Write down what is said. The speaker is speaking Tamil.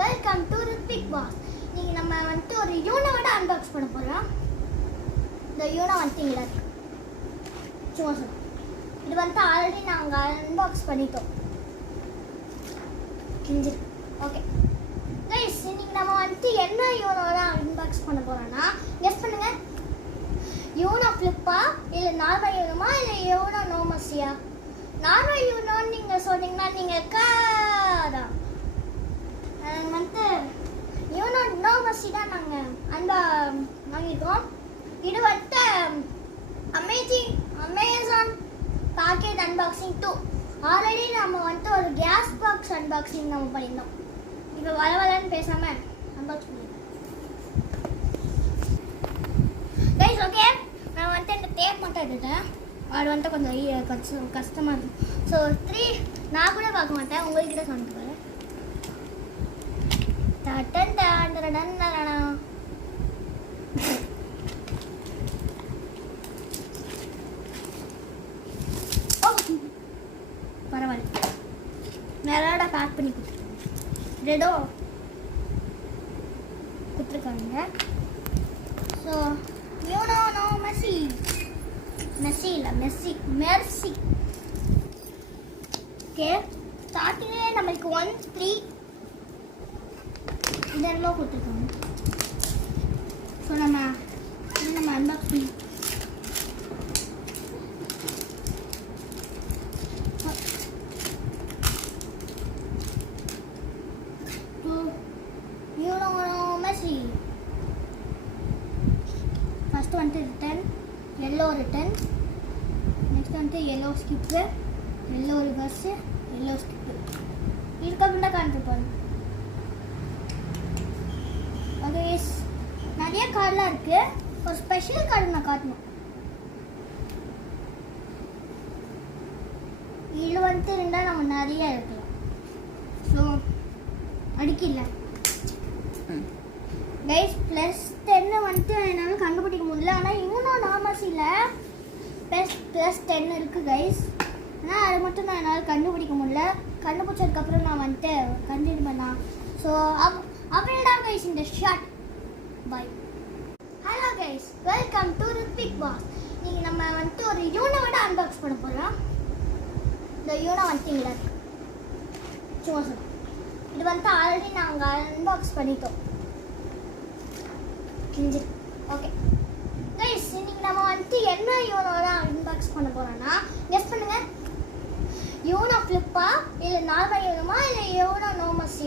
Welcome to Rithvik boss. நீங்கள் நம்ம வந்துட்டு ஒரு யூனோட அன்பாக்ஸ் பண்ண போகிறோம். இந்த யூனோ வந்துட்டு இங்கே இருக்கு. சும்மா சொல்லுங்கள். இது வந்துட்டு ஆல்ரெடி நாங்கள் அன்பாக்ஸ் பண்ணிட்டோம். ஓகே கைஸ், இன்னைக்கு நம்ம வந்துட்டு என்ன யூனோட அன்பாக்ஸ் பண்ண போகிறோன்னா கெஸ் பண்ணுங்கள். யூனோ ஃப்ளிப்பா இல்லை நார்மல் யூனோமா இல்லை யூனோ நோமஸியா? நார்மல் யூனோன்னு நீங்கள் சொன்னீங்கன்னா நீங்கள் தான் வந்து யூனோ நோமஸி தான் நாங்கள் வாங்கியிருக்கோம். இது வந்துட்டு அமேசான் பாக்கெட் அன்பாக்சிங் 2. ஆல்ரெடி நம்ம வந்துட்டு ஒரு கேஸ் பாக்ஸ் அன்பாக்சிங் நம்ம பண்ணியிருந்தோம். இப்போ வளன்னு பேசாமல் அன்பாக்ஸ் பண்ணியிருக்கோம் கைஸ். ஓகே, நான் வந்துட்டு இந்த டேப் மட்டும் எடுத்துட்டேன். அது வந்துட்டு கொஞ்சம் கஷ்டமாக இருக்கும். ஸோ 3 நான் கூட பார்க்க மாட்டேன், உங்கள்கிட்ட சொல்லிட்டு போகிறேன். பரவாயில்ல, நேரோட பேக் பண்ணி ரெடோ கொடுத்துருக்காங்க. ஸோ யூனோ நோ மெர்சி இல்லை மெர்சி. ஓகே, ஸ்டார்டிங்கே நம்மளுக்கு 1 3 இதெல்லாம் கொடுத்துருக்காங்க. ஸோ நம்ம அன்பாக்ஸ் பண்ணி யூனோ மெர்சி. ஃபஸ்ட்டு வந்துட்டு ரிட்டன், எல்லோ ரிட்டன். நெக்ஸ்ட் வந்துட்டு yellow skip, yellow reverse, yellow skip. இதுக்கப்புறம் தான் காண்பிப்பாங்க. அது நிறைய கார்டெலாம் இருக்குது. ஒரு ஸ்பெஷல் கார்டு நான் காட்டணும். இது வந்துட்டு இருந்தால் நம்ம நிறைய இருக்கலாம். ஸோ அடிக்கல கைஸ். +10 வந்துட்டு என்னால் கண்டுபிடிக்க முடியல. ஆனால் இன்னும் நாமஸில் +10 இருக்குது கைஸ். ஆனால் அது மட்டும் நான் என்னால் கண்டுபிடிக்க முடியல. கண்டுபிடிச்சதுக்கப்புறம் நான் வந்துட்டு கண்டினியூ பண்ணலாம். ஸோ அவ்வளோதான் கைஸ் இந்த short. Bye. Hello guys, welcome to Rithvik boss. நீங்கள் நம்ம வந்துட்டு ஒரு யூனோட அன்பாக்ஸ் பண்ண போகிறோம். இந்த யூனோ வந்துட்டு இங்கே இருக்கு. சும்மா சொல்லுங்கள். இது வந்துட்டு ஆல்ரெடி நாங்கள் அன்பாக்ஸ் பண்ணிட்டோம். ஓகே கைஸ், இன்னைக்கு நம்ம வந்துட்டு என்ன யூனோட அன்பாக்ஸ் பண்ண போகிறோன்னா கெஸ் பண்ணுங்கள். யூனோ ஃப்ளிப்பா இல்லை நார்மல் யூனோமா இல்லை யூனோ நோமஸியா?